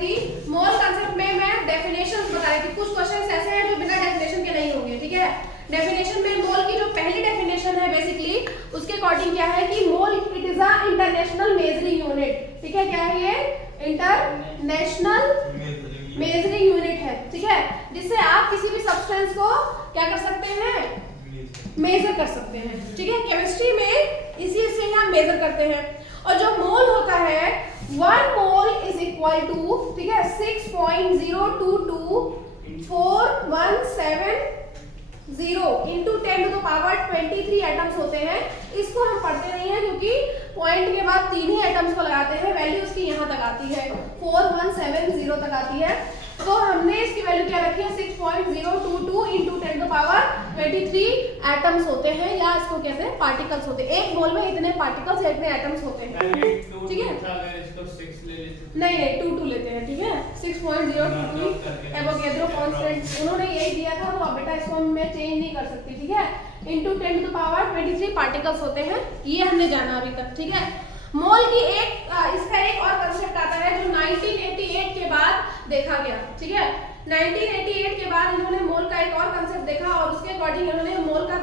थी मोल कंसेप्ट में मैं डेफिनेशंस बता रही थी। कुछ क्वेश्चंस ऐसे हैं जो बिना डेफिनेशन के नहीं होंगे, ठीक है। डेफिनेशन में मोल की जो पहली डेफिनेशन है बेसिकली उसके अकॉर्डिंग क्या है कि mole it is a international measuring unit, ठीक है। क्या है ये? इंटरनेशनल मेजरिंग यूनिट है, ठीक है, जिससे आप किसी भी सब्सटेंस को क्या कर सकते हैं? मेजर कर सकते हैं, ठीक है। केमिस्ट्री में इसी से हम मेजर करते हैं। और जो मोल होता है 1 मोल इज इक्वल टू, ठीक है, 6.0224170 into 10 to the power 23 atoms होते हैं। इसको हम पढ़ते नहीं है क्योंकि पॉइंट के बाद 3 ही एटम्स को लगाते हैं, वैल्यू उसकी यहाँ तक आती है, 4170 तक आती है। तो हमने इसकी वैल्यू क्या रखी है? 6.022 इंटू 10 टू पावर 23 एटम्स होते हैं, या इसको कहते हैं पार्टिकल्स होते हैं। एक मोल में इतने पार्टिकल्स या इतने एटम्स होते हैं, ठीक है। अगर इसको 6 ले लेते नहीं 22 लेते हैं, ठीक है। 6.022 एवोगैड्रो कांस्टेंट उन्होंने यही दिया था, तो अब बेटा इसको मैं चेंज नहीं कर सकती, ठीक है। इंटू 10 टू पावर 23 पार्टिकल्स होते हैं, ये हमने जाना अभी तक, ठीक है। मोल की इसका एक और कंसेप्ट आता है जो 1988 के बाद देखा गया, ठीक है। 1988 के बाद इन्होंने मोल का एक और कंसेप्ट देखा और उसके अकॉर्डिंग इन्होंने मोल का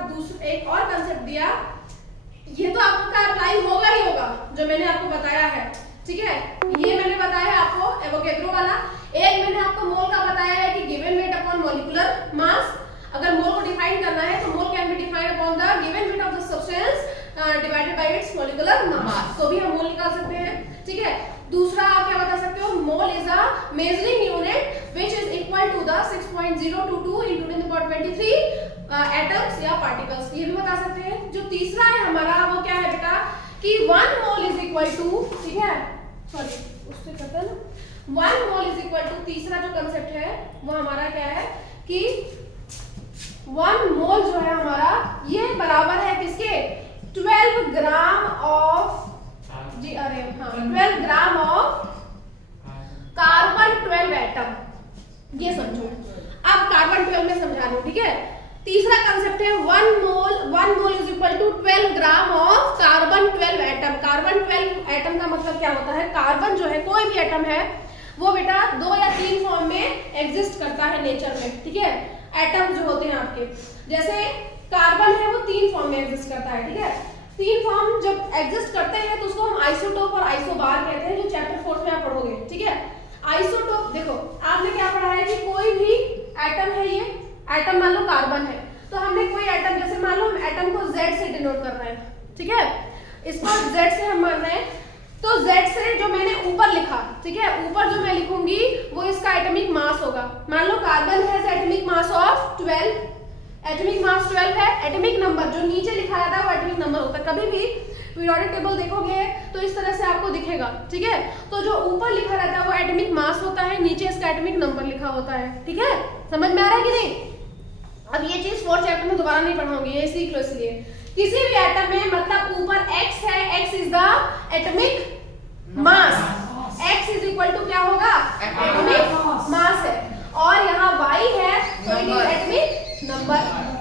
एक और कंसेप्ट दिया। ये तो आपका अप्लाई होगा ही होगा जो मैंने आपको बताया है, ठीक है। ये मैंने बताया है आपको एवोगैड्रो वाला। एक मैंने आपको मोल का बताया है कि given weight upon molecular mass. अगर मोल को डिफाइन करना है तो mole can be defined upon the given weight of the substance divided by its molecular mass, तो भी हम मोल निकाल सकते हैं, ठीक है। दूसरा आप क्या बता सकते हो? Mole is a measuring unit which is equal to the 6.022 into 10 to the power 23 atoms या पार्टिकल्स, ये भी बता सकते हैं। जो तीसरा है हमारा वो क्या है बेटा कि 1 मोल इज इक्वल टू, ठीक है, सॉरी उससे करता है ना, 1 मोल इज इक्वल टू, तीसरा जो कंसेप्ट है वो हमारा क्या है कि 1 मोल जो है हमारा ये बराबर है किसके? 12 ग्राम ऑफ, जी अरे हाँ, 12 ग्राम ऑफ कार्बन 12 एटम, ये समझो। अब कार्बन 12 में समझा रही हूँ, ठीक है। तीसरा कंसेप्ट है 1 mole is equal to 12 gram of carbon 12 atom. Carbon 12 atom का मतलब क्या होता है? कार्बन जो है कोई भी एटम है वो बेटा 2 या 3 फॉर्म में एग्जिस्ट करता है नेचर में, ठीक है। एटम जो होते हैं आपके, जैसे कार्बन है वो 3 फॉर्म में एग्जिस्ट करता है, ठीक है। 3 फॉर्म जब एग्जिस्ट करते हैं तो उसको हम आइसोटोप और आइसोबार कहते हैं, जो चैप्टर 4 में आप पढ़ोगे, ठीक है। आइसोटोप देखो आपने क्या पढ़ा है कि कोई भी एटम है, ये एटम मान लो कार्बन है, तो हमने कोई एटम जैसे मान लो एटम को Z से डिनोट कर रहे हैं, ठीक है, इसको Z से हम मान रहे हैं, तो Z से जो मैंने ऊपर लिखा, ठीक है, ऊपर जो मैं लिखूंगी वो इसका एटॉमिक मास होगा। मान low carbon has atomic mass of 12, atomic mass 12 है। एटॉमिक नंबर जो नीचे लिखा रहता है वो एटॉमिक नंबर होता है। कभी भी पीरियोडिक टेबल देखोगे तो इस तरह से आपको दिखेगा, ठीक है। तो जो ऊपर लिखा रहता है वो एटॉमिक मास होता है, नीचे इसका एटॉमिक नंबर लिखा होता है, ठीक है। समझ में आ रहा है कि नहीं? अब ये चीज 4th चैप्टर में दोबारा नहीं पढ़ाऊंगी, ये सीख लो। इसलिए किसी भी एटम में मतलब ऊपर x है, x is the atomic mass, x is equal to क्या होगा? एटॉमिक मास है, और यहाँ y है तो इट इज एटॉमिक नंबर,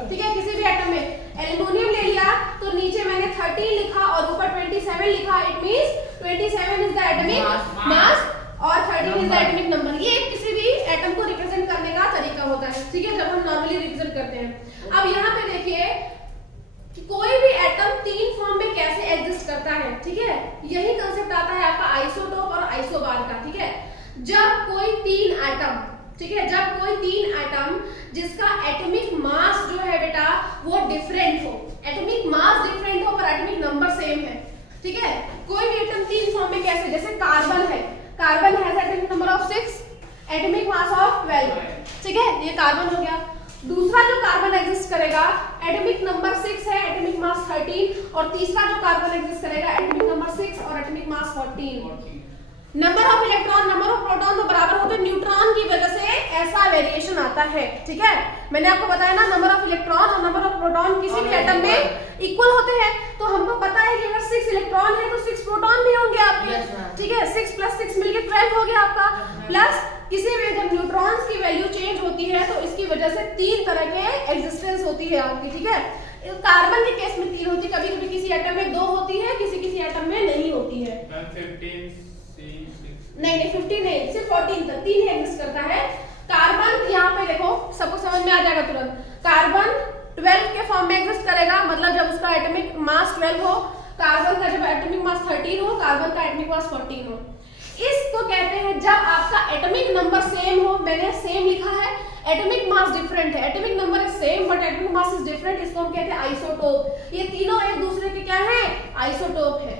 ठीक है। किसी भी एटम में एल्युमिनियम ले लिया तो नीचे मैंने 13 लिखा और ऊपर 27 लिखा, it means 27 is the atomic मास और 13 इज द एटॉमिक नंबर। ये किसी भी एटम को रिप्रेजेंट करने का तरीका होता है, ठीक है, जब हम नॉर्मली रिप्रेजेंट करते हैं। अब यहाँ पे देखिए कि कोई भी एटम 3 फॉर्म में कैसे एग्जिस्ट करता है, ठीक है। यही कंसेप्ट आता है आपका आइसोटोप और आइसोबार का, ठीक है। जब कोई 3 एटम, ठीक है, जब कोई 3 एटम जिसका एटॉमिक मास जो है बेटा वो डिफरेंट हो, एटॉमिक मास डिफरेंट हो पर एटॉमिक नंबर सेम है, ठीक है। कोई भी एटम 3 फॉर्म में कैसे, जैसे कार्बन है, carbon has atomic number of 6, atomic mass of 12, ठीक है, ये कार्बन हो गया। दूसरा जो कार्बन एग्जिस्ट करेगा एटॉमिक नंबर 6 है, एटॉमिक मास 13, और तीसरा जो कार्बन एग्जिस्ट करेगा एटॉमिक नंबर 6 और atomic mass 14। Number of electron number of proton तो बराबर होते हैं, न्यूट्रॉन की वजह से ऐसा वेरिएशन आता है, ठीक है। मैंने आपको बताया ना नंबर ऑफ इलेक्ट्रॉन और नंबर ऑफ प्रोटॉन किसी भी एटम में इक्वल होते हैं, तो हमको पता है कि अगर 6 इलेक्ट्रॉन है तो 6 प्रोटॉन भी होंगे आपके, ठीक है। 6 + 6 मिलके 12 हो गया आपका, प्लस किसी भी जब न्यूट्रॉन्स की वैल्यू चेंज होती है तो इसकी वजह से 3 तरह के एग्जिस्टेंस होती है आपकी, ठीक है। कार्बन के केस में 3 होती है, कभी-कभी किसी एटम में 2 होती है, किसी एटम में नहीं होती है। नहीं 50 नहीं, सिर्फ 14 तक 3 ही एग्जिस्ट करता है। कार्बन यहाँ पे देखो, सबको समझ में आ जाएगा तुरंत। कार्बन 12 के फॉर्म में एग्जिस्ट करेगा, मतलब जब उसका एटॉमिक मास 12 हो, कार्बन का जब एटॉमिक मास 13 हो, कार्बन का एटॉमिक मास 14 हो। इसको कहते हैं जब आपका एटॉमिक नंबर सेम हो, मैंने सेम लिखा है, एटॉमिक मास डिफरेंट है, atomic number is same but atomic mass is different, इसको हम कहते हैं आइसोटोप। ये तीनों एक दूसरे के क्या है? आइसोटोप है।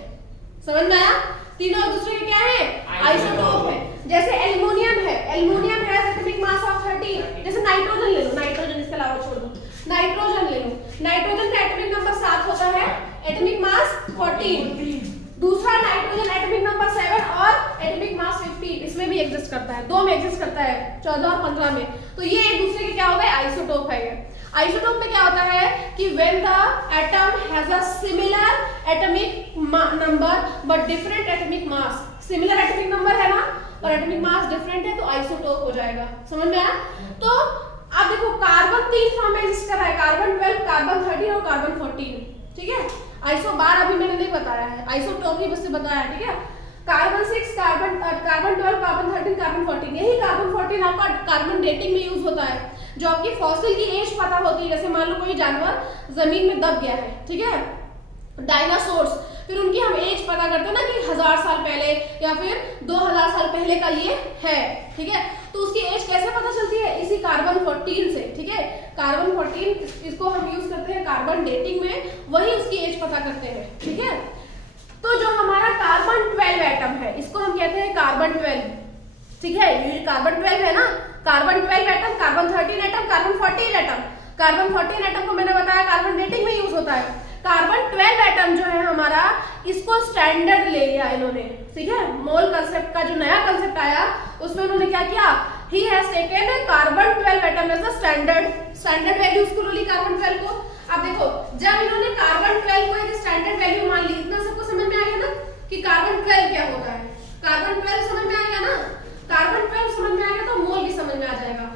समझ में आया? तीनों एक दूसरे के क्या है? आइसोटोप है। जैसे एल्युमिनियम है, एल्युमिनियम है एटॉमिक मास ऑफ 13। जैसे नाइट्रोजन ले लो, नाइट्रोजन इसके अलावा छोड़ दो, नाइट्रोजन ले लो, नाइट्रोजन का एटॉमिक नंबर 7 होता है, एटॉमिक मास 14। दूसरा नाइट्रोजन एटॉमिक नंबर 7 और एटॉमिक मास 15, इसमें भी एग्जिस्ट करता है, दो में एग्जिस्ट करता है, 14 और 15 में। तो ये एक दूसरे के क्या हो गए? आइसोटोप है। ये आइसोटोप में क्या होता है कि when the atom has a similar atomic number but different atomic mass, similar atomic number है ना और एटॉमिक मास डिफरेंट है तो आइसोटोप हो जाएगा। समझ में आया? तो अब देखो कार्बन 3 फॉर्म में एग्जिस्ट कर रहा है, कार्बन 12, कार्बन 13 और कार्बन 14। ठीक है, आइसो 12 अभी मैंने नहीं बताया है, आइसोटोप ही बस बताया। ठीक है, कार्बन 6, कार्बन 12, कार्बन 13, कार्बन 14। यही कार्बन 14 आपका कार्बन डेटिंग में यूज होता है, जो आपकी फॉसिल की एज पता होती है। जैसे मान लो कोई जानवर जमीन में दब गया है, ठीक है, डायनासोर्स, फिर उनकी हम एज पता करते हैं ना कि 1000 साल पहले या फिर 2000 साल पहले का ये है। ठीक है, तो उसकी एज कैसे पता चलती है? इसी कार्बन 14 से। ठीक है, कार्बन 14 इसको हम यूज करते हैं कार्बन डेटिंग में, वही उसकी एज पता करते हैं। ठीक है, तो जो हमारा कार्बन 12 एटम है इसको हम कहते हैं कार्बन 12। ठीक है, ये कार्बन 12 है ना, carbon 12 atom, carbon 13 atom, carbon 14 atom. Carbon 14 atom को मैंने बताया कार्बन डेटिंग में यूज होता है। कार्बन 12 एटम जो है हमारा, इसको स्टैंडर्ड ले लिया इन्होंने। ठीक है, मोल कंसेप्ट का जो नया कंसेप्ट आया उसमें उन्होंने क्या किया? He has taken carbon 12 atom as a standard value उसको ली, कार्बन 12 को। अब देखो, जब इन्होंने कार्बन 12 को एक स्टैंडर्ड वैल्यू मान ली, इतना सबको समझ में आ गया ना कि कार्बन 12 क्या होता है? कार्बन 12 समझ में आ गया ना, कार्बन 12 समझ में आ गया तो मोल भी समझ में आ जाएगा।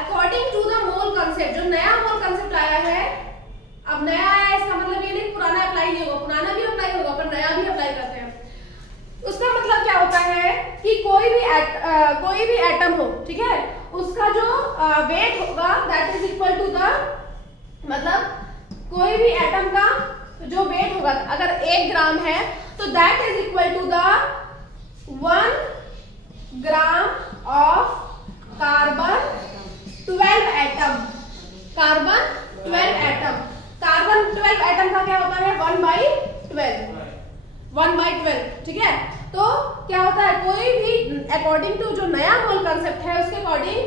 According to the mole concept, जो नया मोल कंसेप्ट आया है, अब नया आया इसका मतलब ये नहीं पुराना अप्लाई नहीं होगा, पुराना भी अप्लाई होगा पर नया भी अप्लाई करते हैं। उसका मतलब क्या होता है कि कोई भी एटम हो, ठीक है, उसका जो वेट होगा that is equal to the, मतलब कोई भी एटम का जो वेट होगा, अगर 1 ग्राम है तो that is equal to the 1 gram of carbon 12 atom. Carbon 12 atom, carbon 12 atom का क्या होता है? 1/12। ठीक है, तो क्या होता है, कोई भी अकॉर्डिंग टू जो नया मोल कंसेप्ट है उसके अकॉर्डिंग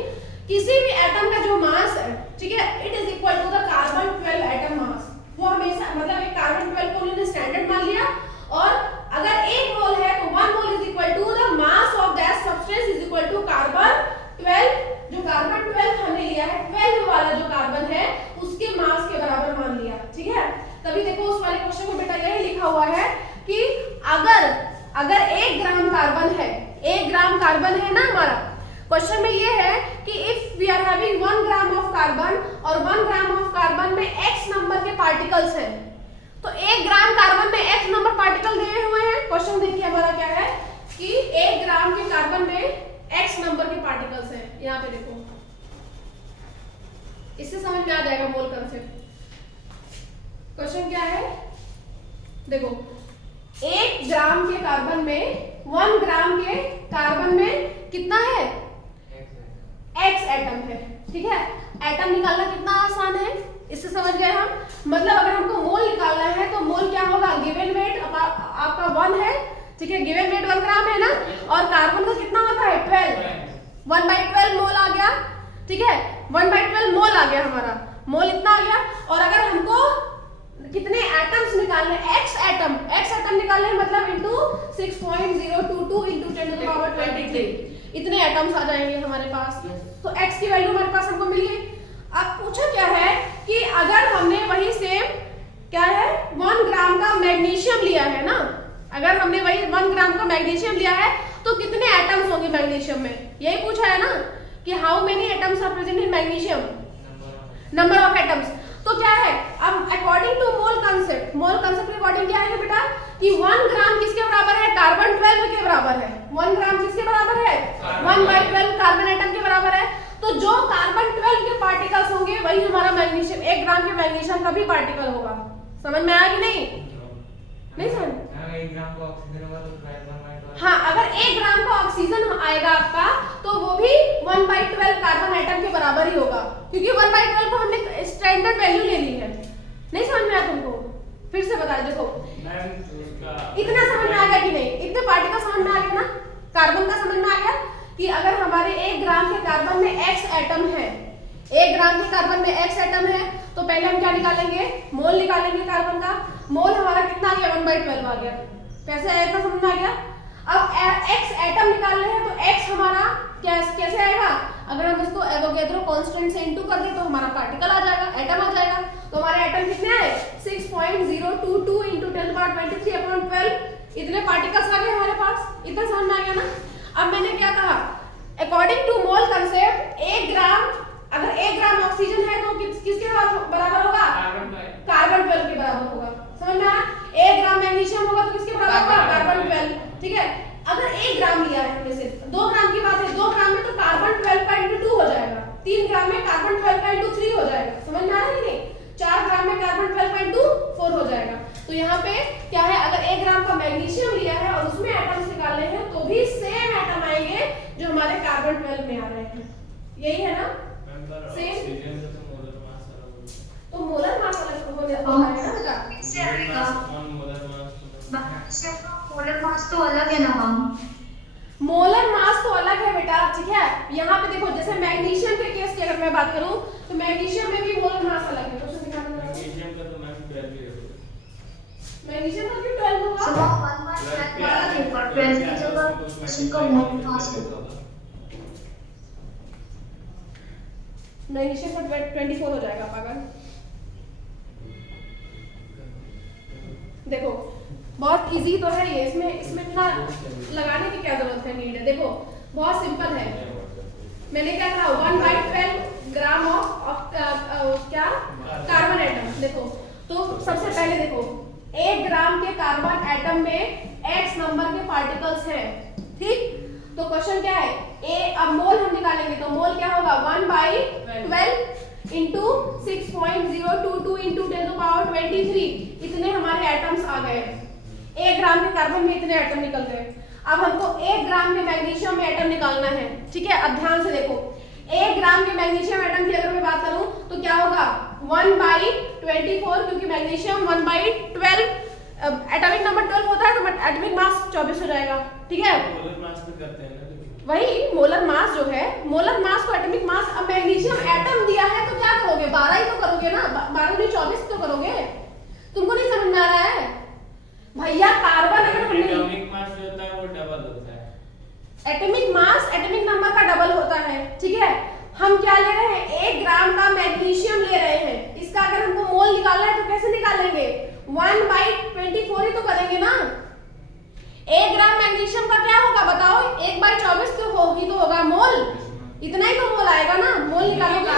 किसी भी एटम का जो मास है, ठीक है, it is equal to the carbon 12 atom mass. वो हमेशा, मतलब एक कार्बन 12 को उन्होंने स्टैंडर्ड मान लिया, और अगर 1 मोल है तो 1 mole is equal to the mass of that substance is equal to carbon 12। जो कार्बन 12 हमने लिया है, 12 वाला जो कार्बन है उसके मास के बराबर मान लिया। ठीक है, तभी देखो उस वाले क्वेश्चन में बेटा यही लिखा हुआ है कि अगर 1 ग्राम कार्बन है, 1 ग्राम कार्बन है ना हमारा, क्वेश्चन में ये है कि if we are having 1 gram of carbon और 1 ग्राम ऑफ कार्बन में x नंबर के पार्टिकल्स हैं, तो 1 ग्राम कार्बन में x नंबर पार्टिकल दिए हुए हैं। क्वेश्चन देखिए हमारा क्या है कि 1 ग्राम के कार्बन में x नंबर के पार्टिकल्स हैं। यहाँ पे देखो, इससे समझ में आ जाएगा मोल कंसेप्ट। क्वेश्चन क्या है, देखो 1 ग्राम के कार्बन में 1 ग्राम के कार्बन में कितना है? x एटम है। ठीक है, एटम निकालना कितना आसान है, इससे समझ गए हम। मतलब अगर हमको मोल निकालना है तो मोल क्या होगा? गिवन वेट आपका 1 है, ठीक है, गिवन वेट 1 ग्राम है ना, और कार्बन का कितना होता है? 12, 1/12 मोल आ गया। ठीक है, 1/12 मोल आ गया, हमारा मोल इतना आ गया। और अगर हमको कितने एटम्स निकालने, x एटम निकालने मतलब इनटू 6.022 इनटू 10⁻23, इतने एटम्स आ जाएंगे हमारे पास। तो x की वैल्यू हमारे पास हमको मिल गई। अब पूछा क्या है कि अगर हमने वही सेम क्या है 1 ग्राम का मैग्नीशियम लिया है ना, अगर हमने वही 1 ग्राम का मैग्नीशियम लिया है तो कितने एटम्स होंगे मैग्नीशियम में, यही पूछा है ना कि how many atoms are present in magnesium, number of atoms. तो क्या है, अब अकॉर्डिंग टू मोल कंसेप्ट के अकॉर्डिंग क्या है बेटा कि 1 ग्राम किसके बराबर है? कार्बन 12 के बराबर है। 1 ग्राम किसके बराबर है? 1/12 कार्बन एटम के बराबर है। तो जो कार्बन 12 के पार्टिकल्स होंगे वही हमारा मैग्नीशियम 1 ग्राम के मैग्नीशियम का भी पार्टिकल होगा। समझ में आया कि नहीं? नहीं समझ? 1 ग्राम का ऑक्सीजन होगा तो 1/12। हाँ, अगर 1 ग्राम का ऑक्सीजन आएगा आपका तो वो भी 1/12 कार्बन एटम के बराबर ही होगा, क्योंकि 1/12 को हमने स्टैंडर्ड वैल्यू ले ली है। नहीं समझ में आया तुमको? फिर से बता देखो, इतना समझ में आ गया कि नहीं? इतने पार्टिकल समझ में आ गया ना? कार्बन का समझ में आ गया कि अगर हमारे 1 ग्राम के कार्बन में x एटम है, 1 ग्राम के कार्बन में x एटम है, तो पहले हम क्या निकालेंगे? मोल निकालेंगे कार्बन का। मोल हमारा कितना आ गया? 1/12 आ गया। कैसे आया? इतना समझ में आ गया। अब x एटम निकालने हैं तो x हमारा कैसे आएगा? अगर हम इसको एवोगैड्रो कांस्टेंट से इनटू कर दें तो हमारा पार्टिकल आ जाएगा, एटम आ जाएगा। तो हमारे एटम कितने आए? 6.022 × 10⁻23/12। इतने पार्टिकल्स आ गए हमारे पास। इतना समझ में आ गया ना? अब मैंने क्या कहा? अकॉर्डिंग टू मोल कंसेप्ट 1 ग्राम, अगर 1 ग्राम ऑक्सीजन है तो किसके बराबर होगा? कार्बन 12 के बराबर होगा। समझ में आया? 1 ग्राम मैग्नीशियम होगा तो किसके बराबर होगा? कार्बन 12। ठीक है, अगर 1 ग्राम लिया है हमने सिर्फ, 2 ग्राम की बात है, 2 ग्राम में तो कार्बन 12 का × 2 हो जाएगा, 3 ग्राम में कार्बन 12 का × 3 हो जाएगा। समझ में आ रहा है कि नहीं? 4 ग्राम में कार्बन 12 का × 4 हो जाएगा। तो यहाँ पे क्या है? अगर 1 ग्राम का मैग्नीशियम लिया है और उसमें एटम्स निकालने हैं तो भी सेम एटम आएंगे जो हमारे कार्बन 12 में आ रहे हैं। यही है ना? सेम। तो मोलर मास अलग हो जाएगा ना बेटा? मोलर मास तो अलग है ना मैम? मोलर मास तो अलग है बेटा। ठीक है, यहाँ पे देखो, जैसे मैग्नीशियम के केस की अगर मैं बात करूं तो मैग्नीशियम में भी मोलर मास अलग है। क्वेश्चन दिखाना जरा। मैग्नीशियम का तो मैम 12 ही होगा। मैग्नीशियम का क्यों 12 होगा? सुबह 1/12 वाला पेपर 12 की जगह उनका मोलर मास होगा। मैग्नीशियम का 24 हो जाएगा पागल। देखो बहुत इजी तो है ये, इसमें इतना लगाने की क्या जरूरत है? नीड है। देखो बहुत सिंपल है। मैंने क्या कहा? 1/12 ग्राम ऑफ क्या कार्बन एटम। देखो तो सबसे पहले देखो 1 ग्राम के कार्बन एटम में x नंबर के पार्टिकल्स हैं। ठीक, तो क्वेश्चन क्या है? अब मोल हम निकालेंगे तो मोल क्या होगा? 1/12 इंटू 6.022 इंटू 10⁻23। इतने हमारे एटम्स आ गए। 1 ग्राम के कार्बन में इतने एटम निकल गए। अब हमको 1 ग्राम के मैग्नीशियम में एटम निकालना है। ठीक है, अब ध्यान से देखो, 1 ग्राम के मैग्नीशियम एटम की अगर मैं बात करूं तो क्या होगा? 1/24, क्योंकि मैग्नीशियम 1/12 एटॉमिक नंबर 12 होता है तो एटॉमिक मास 24 हो जाएगा। ठीक है, मोलर मास में करते हैं ना वही मोलर मास जो है, मोलर मास को एटॉमिक मास। अब मैग्नीशियम एटम दिया है तो क्या करोगे? 12 ही तो करोगे ना, 12 नहीं 24 तो करोगे। तुमको नहीं समझ में आ रहा है भैया? कार्बन अगर एटॉमिक मास जो होता है वो डबल होता है। एटॉमिक मास एटॉमिक नंबर का डबल होता है। ठीक है, हम क्या ले रहे हैं? 1 ग्राम का मैग्नीशियम ले रहे हैं। इसका अगर हमको मोल निकालना है तो कैसे निकालेंगे? 1/24 ही तो करेंगे ना। 1 ग्राम मैग्नीशियम का क्या होगा बताओ? 1/24 तो होगा मोल। इतना ही तो मोल आएगा ना। मोल निकालोगे।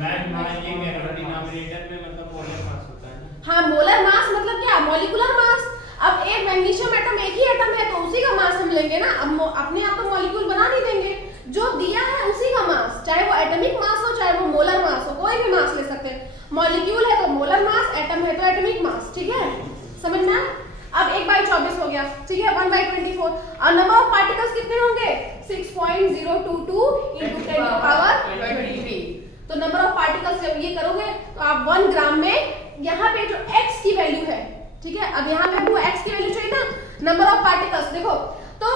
मैम ये कह रहा डिनोमिनेटर में मतलब मोलर मास होता है ना? हाँ, मोलर मास मतलब क्या? Molecular mass. अब एक मैग्नीशियम एटम एक ही एटम है तो उसी का मास हम लेंगे ना। अब अपने आप तो मॉलिक्यूल बना नहीं देंगे, जो दिया है उसी का मास, चाहे वो एटॉमिक मास हो चाहे वो मोलर मास हो, कोई भी मास ले सकते हैं। मॉलिक्यूल है तो मोलर मास, एटम है तो एटॉमिक मास। ठीक है, समझ में? अब 1/24 हो गया। ठीक है, 1/24। और नंबर ऑफ पार्टिकल्स कितने होंगे? 6.022 × 10⁻23। तो नंबर ऑफ पार्टिकल्स जब ये करोगे तो आप 1 ग्राम में यहाँ पे जो x की वैल्यू है, ठीक है, अब यहाँ पे हमको x की वैल्यू चाहिए ना, नंबर ऑफ पार्टिकल्स। देखो तो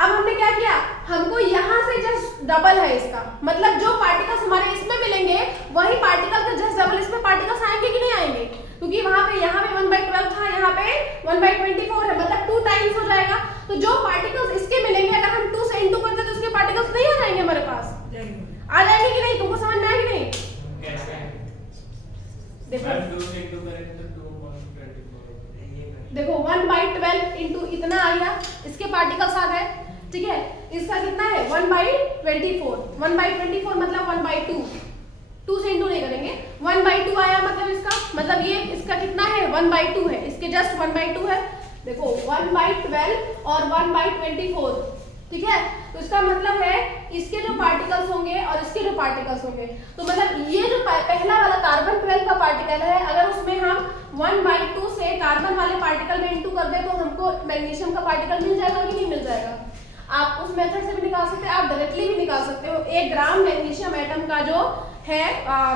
अब हमने क्या किया? हमको यहाँ से जस्ट डबल है इसका, मतलब जो पार्टिकल्स हमारे इसमें मिलेंगे वही पार्टिकल का जस्ट डबल इसमें पार्टिकल्स आएंगे कि नहीं आएंगे? क्योंकि वहां पे यहाँ पे 1/12 था, यहाँ पे 1/24 है, मतलब 2 टाइम्स हो जाएगा। तो जो पार्टिकल्स इसके मिलेंगे अगर हम 2 से इंटू करते तो उसके पार्टिकल्स नहीं आ जाएंगे हमारे पास? आ जाएंगे कि नहीं? तुमको समझ में आया कि नहीं? कैसे? देखो 2 से इंटू करेंगे तो 2.24 देखो 1/12 इंटू इतना आ गया, इसके पार्टिकल्स आ गए। ठीक है, इसका कितना है? 1/24। 1/24 मतलब 1/2, 2 से इंटू नहीं करेंगे। 1/2 आया, मतलब इसका मतलब ये इसका कितना है? 1/2 है, इसके जस्ट 1/2 है। देखो 1/12 और 1/24, ठीक है। तो इसका मतलब है इसके जो पार्टिकल्स होंगे और इसके जो पार्टिकल्स होंगे, तो मतलब ये जो पहला वाला कार्बन 12 का पार्टिकल है, अगर उसमें हम 1/2 से कार्बन वाले पार्टिकल में इंटू कर दे तो हमको मैग्नीशियम का पार्टिकल मिल जाएगा कि नहीं मिल जाएगा। आप उस मेथड से भी निकाल सकते हैं, आप डायरेक्टली भी निकाल सकते हो। 1 ग्राम मैग्नीशियम एटम का जो है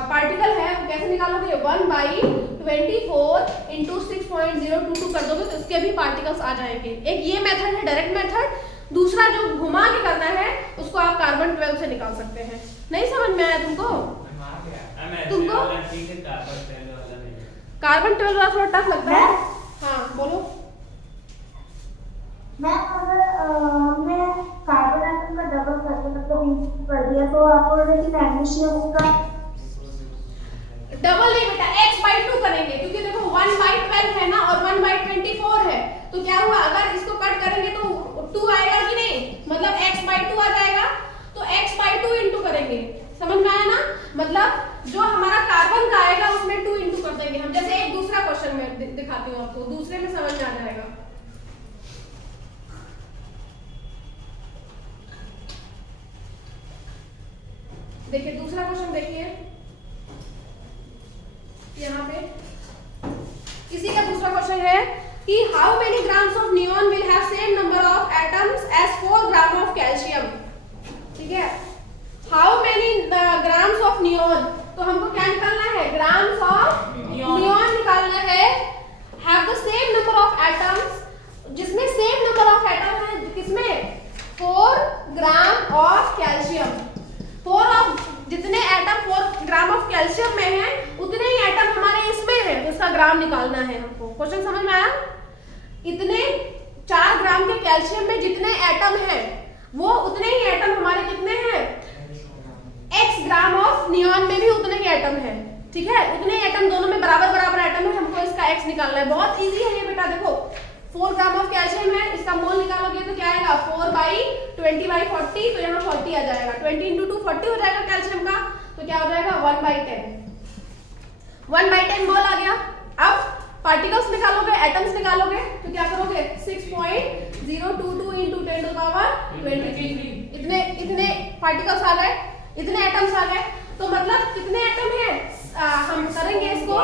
पार्टिकल है वो कैसे निकालोगे, 1/24 इंटू 6.022 कर दोगे तो इसके भी पार्टिकल्स आ जाएंगे। एक ये मेथड है डायरेक्ट मेथड, दूसरा जो घुमा के करना है उसको आप कार्बन 12 से निकाल सकते हैं। नहीं समझ में आया तुमको? तुमको कार्बन 12 वाला थोड़ा टफ लगता है। हाँ बोलो। मैं अगर मैं कार्बन एटम का डबल करके मतलब कर दिया तो आप बोल रहे कि मैग्नीशियम का डबल नहीं बेटा, x/2 करेंगे क्योंकि देखो 1/12 है ना और 1/24 है, तो क्या हुआ अगर इसको कट करेंगे तो 2 आएगा कि नहीं, मतलब x/2 आ जाएगा, तो x/2 इंटू करेंगे। समझ में आया ना? मतलब जो हमारा कार्बन का आएगा उसमें 2 इंटू कर देंगे हम। जैसे एक दूसरा क्वेश्चन में दिखाती हूँ आपको, दूसरे में समझ में आ जाएगा। देखिए दूसरा क्वेश्चन देखिए यहाँ पे किसी का दूसरा क्वेश्चन है कि how many grams of neon will have same number of atoms as 4 gram of calcium. ठीक है, how many grams of neon, तो हमको क्या निकालना है, ग्राम्स ऑफ नियॉन निकालना है। Have the same number of atoms, जिसमें सेम नंबर ऑफ एटम है किसमें, 4 ग्राम ऑफ कैल्शियम। 4 ऑफ जितने एटम 4 ग्राम ऑफ कैल्शियम में है उतने ही एटम हमारे इसमें है, तो उसका ग्राम निकालना है हमको। क्वेश्चन समझ में आया? इतने 4 ग्राम के कैल्शियम में जितने एटम है वो उतने ही एटम हमारे कितने हैं, x ग्राम ऑफ नियॉन में भी उतने ही एटम है। ठीक है, उतने एटम दोनों में बराबर बराबर एटम है, हमको इसका x निकालना है। बहुत इजी है ये बेटा। देखो 4 ग्राम ऑफ कैल्शियम है, इसका मोल निकालोगे तो क्या आएगा, 4/20/40, तो यहाँ 40 आ जाएगा। 20 × 2 40 हो जाएगा कैल्शियम का, तो क्या हो जाएगा 1/10। 1/10 मोल आ गया। अब पार्टिकल्स निकालोगे, एटम्स निकालोगे, तो क्या करोगे, 6.022 × 10⁻23। इतने पार्टिकल्स आ गए, इतने एटम्स आ गए, तो मतलब कितने एटम है, हम करेंगे इसको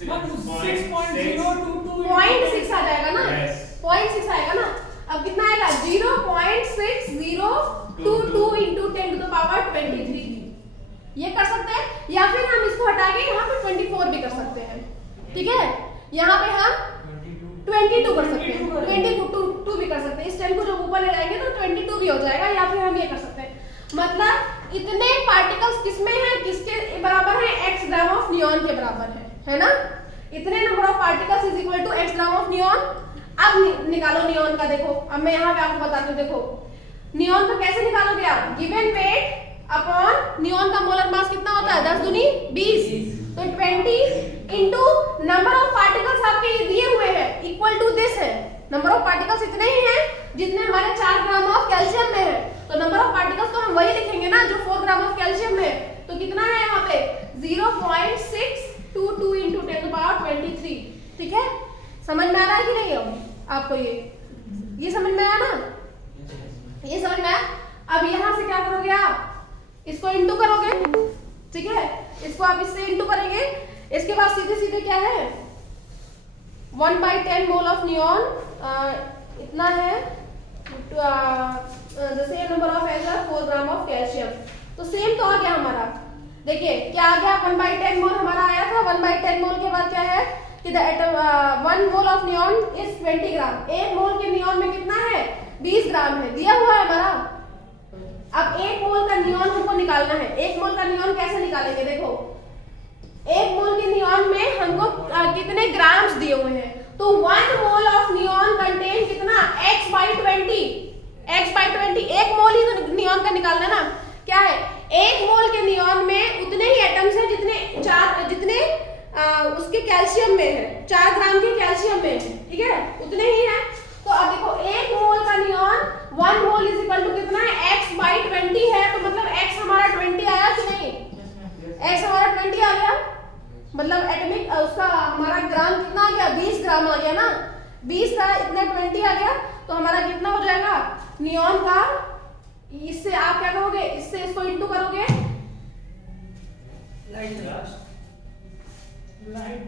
0.6 आ जाएगा ना, 0.6 आएगा ना। अब कितना आएगा, 0.6022 × 10⁻23। ये कर सकते हैं, या फिर हम इसको हटा के यहाँ पे 24 भी कर सकते हैं। ठीक है, यहाँ पे हम 22 कर सकते हैं, 22 भी कर सकते हैं। इस 10 को जब ऊपर ले जाएंगे तो 22 भी हो जाएगा, या फिर हम ये कर सकते हैं। मतलब इतने पार्टिकल्स किसमें हैं, किसके बराबर है, x ग्राम ऑफ नियॉन के बराबर है ना। इतने number of particles is equal to x gram of neon. अब निकालो नियॉन का। देखो अब मैं यहाँ पे आपको बताती हूँ, देखो नियॉन का कैसे निकालोगे आप, गिवन वेट अपॉन नियॉन का मोलर मास कितना होता है, 10 दूनी 20, तो 20 इंटू नंबर ऑफ पार्टिकल्स आपके ये दिए हुए हैं इक्वल टू दिस है। नंबर ऑफ पार्टिकल्स इतने ही हैं जितने हमारे 4 ग्राम ऑफ कैल्शियम में है, तो नंबर ऑफ पार्टिकल्स तो हम वही लिखेंगे ना जो 4 ग्राम ऑफ कैल्शियम में है। तो कितना है यहाँ पे, 0.622 × 10⁻23। ठीक है, समझ में आ रहा है कि नहीं अब आपको, ये समझ में आया ना, ये समझ में आया। अब यहाँ से क्या करोगे आप, इसको इंटू करोगे। ठीक है, इसको आप इससे इंटू करेंगे, इसके बाद सीधे सीधे क्या है, 1/10 मोल ऑफ नियॉन इतना है, जैसे number of as 4 gram of calcium, तो सेम तो आ गया हमारा। देखिए क्या आ गया, 1/10 मोल हमारा आया था। 1/10 मोल के बाद क्या है कि 1 मोल ऑफ नियॉन इज 20 ग्राम। 1 मोल के नियॉन में कितना है, 20 ग्राम है, दिया हुआ है हमारा। अब 1 मोल का नियॉन हमको निकालना है। 1 मोल का नियॉन कैसे निकालेंगे, देखो 1 मोल के नियॉन में हमको कितने ग्राम्स दिए हुए हैं, तो 1 मोल ऑफ नियॉन कंटेन कितना, x/20। x/20 1 मोल ही तो नियॉन का निकालना है ना। क्या है, 1 मोल के नियॉन में उतने ही एटम्स हैं जितने उसके कैल्शियम में है, 4 ग्राम के कैल्शियम में है। ठीक है, उतने ही है। तो अब देखो 1 मोल का neon 1 mole is equal to कितना है, x/20 है, तो मतलब x हमारा 20 आया कि नहीं, x हमारा 20 आ गया। मतलब एटॉमिक उसका हमारा ग्राम कितना आ गया, 20 ग्राम आ गया ना। 20 का इतना 20 आ गया तो हमारा कितना हो जाएगा नियॉन का, इससे आप क्या करोगे, इससे इसको इंटू करोगे लाइट लाइट